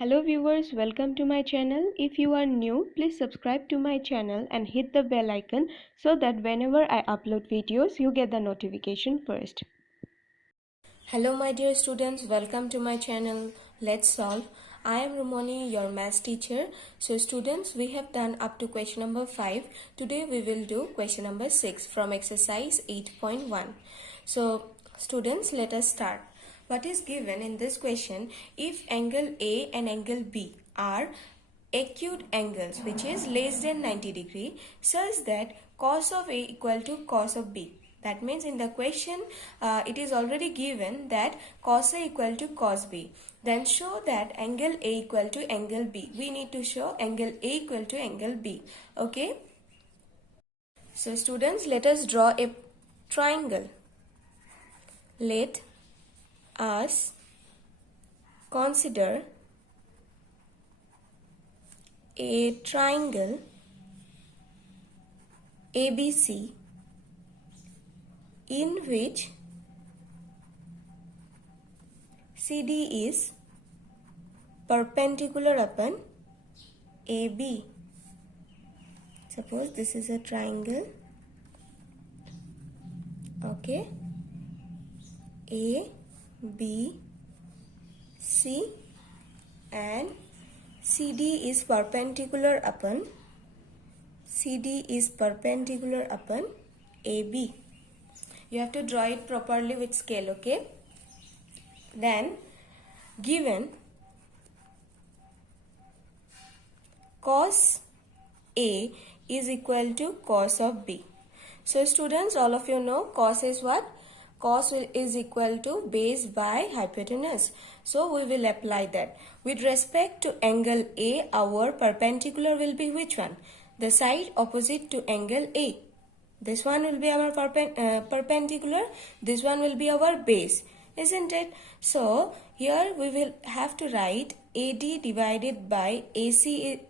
Hello viewers, welcome to my channel. If you are new, please subscribe to my channel and hit the bell icon so that whenever I upload videos, you get the notification first. Hello my dear students, welcome to my channel. Let's solve. I am Romani, your maths teacher. So students, we have done up to question number 5. Today we will do question number 6 from exercise 8.1. So students, let us start. What is given in this question? If angle A and angle B are acute angles which is less than 90 degree such that cos of A equal to cos of B. That means in the question it is already given that cos A equal to cos B. Then show that angle A equal to angle B. We need to show angle A equal to angle B. Okay. So students, let us draw a triangle. Let us consider a triangle ABC in which CD is perpendicular upon AB. Suppose this is a triangle. Okay. A, B, C and CD is perpendicular upon AB. You have to draw it properly with scale, okay? Then given cos A is equal to cos of B. So students, all of you know cos is what? Cos is equal to base by hypotenuse. So we will apply that. With respect to angle A, our perpendicular will be which one? The side opposite to angle A. This one will be our perpendicular. This one will be our base. Isn't it? So here we will have to write AD divided by AC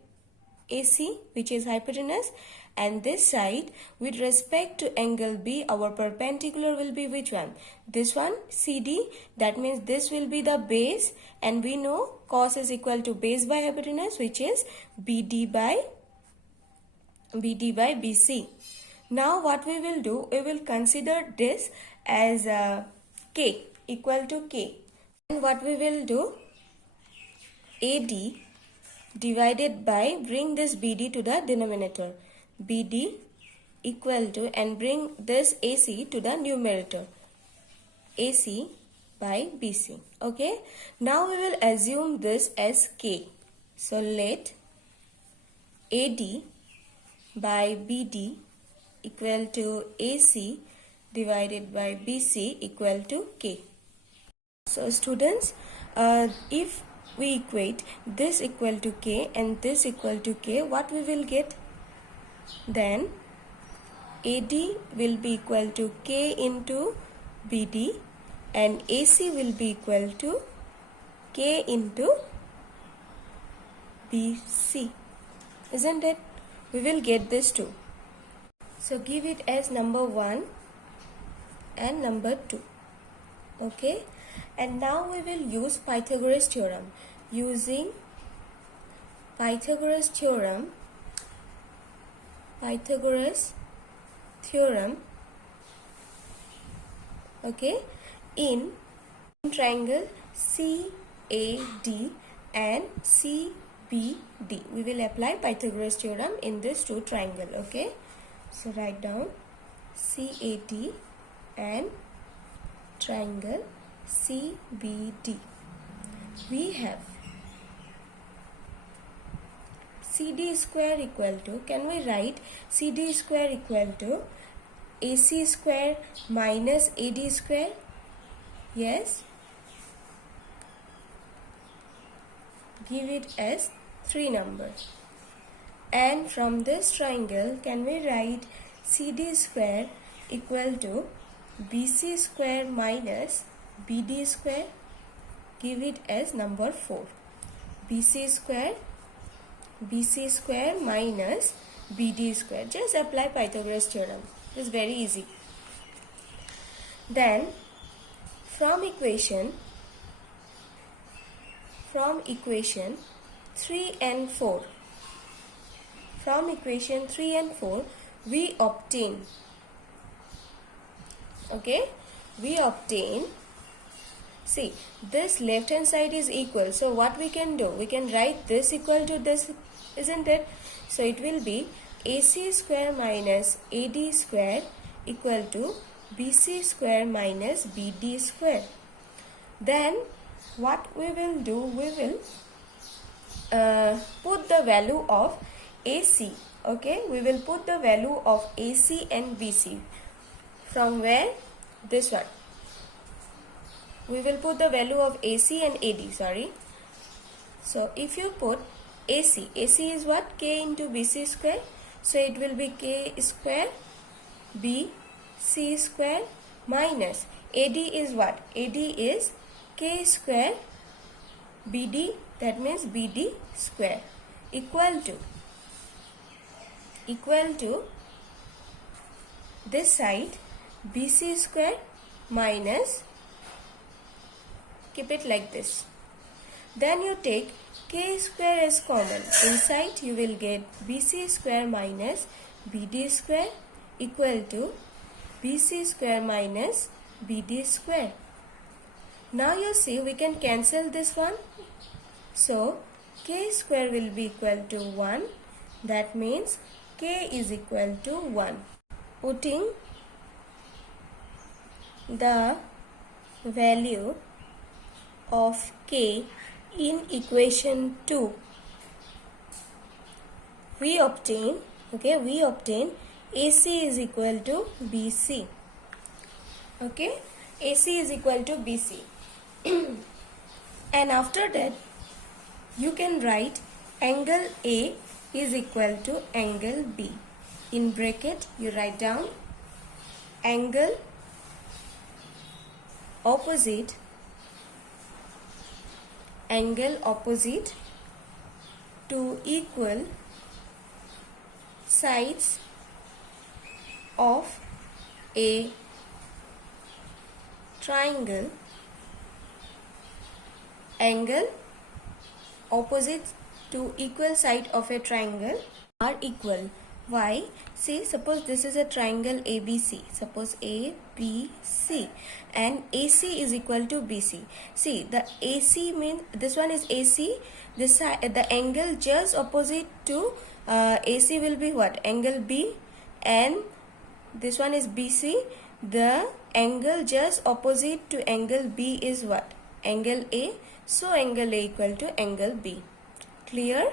which is hypotenuse, and this side with respect to angle B our perpendicular will be which one? This one, CD. That means this will be the base, and we know cos is equal to base by hypotenuse which is BD by BC. Now what we will do, we will consider this as K equal to K, and what we will do, AD divided by, bring this BD to the denominator, BD equal to, and bring this AC to the numerator, AC by BC. Okay, now we will assume this as K. So let AD by BD equal to AC divided by BC equal to K. So students, if we equate this equal to K and this equal to K, what we will get? Then AD will be equal to K into BD and AC will be equal to K into BC. Isn't it? We will get this too. So give it as number 1 and number 2. Okay. And now we will use Pythagoras theorem. Using Pythagoras theorem, okay, in triangle CAD and CBD. We will apply Pythagoras theorem in this two triangle, okay? So write down CAD and triangle CBD. We have CD square equal to, can we write CD square equal to AC square minus AD square? Yes. Give it as 3 numbers. And from this triangle, can we write CD square equal to BC square minus BD square? Give it as number 4. BC square minus BD square. Just apply Pythagoras theorem. It's very easy. Then from equation from equation 3 and 4. From equation 3 and 4, we obtain, okay, we obtain, see, this left hand side is equal. So what we can do? We can write this equal to this, isn't it? So it will be AC square minus AD square equal to BC square minus BD square. Then what we will do? We will put the value of AC. Okay, we will put the value of AC and BC. From where? This one. We will put the value of AC and AD, sorry. So if you put AC is what? K into BC square. So it will be K square BC square minus AD is what? AD is K square BD, that means BD square, equal to this side BC square minus, keep it like this. Then you take K square as common. Inside you will get BC square minus BD square equal to BC square minus BD square. Now you see we can cancel this one. So K square will be equal to 1. That means K is equal to 1. Putting the value of K in equation 2, we obtain AC is equal to BC. Okay, AC is equal to BC. And after that you can write angle A is equal to angle B. In bracket you write down angle opposite to equal sides of a triangle. Angle opposite to equal side of a triangle are equal. Why? See, suppose this is a triangle ABC. Suppose ABC and AC is equal to BC. See, the AC means this one is AC. This side, the angle just opposite to AC will be what? Angle B, and this one is BC. The angle just opposite to angle B is what? Angle A. So angle A equal to angle B. Clear?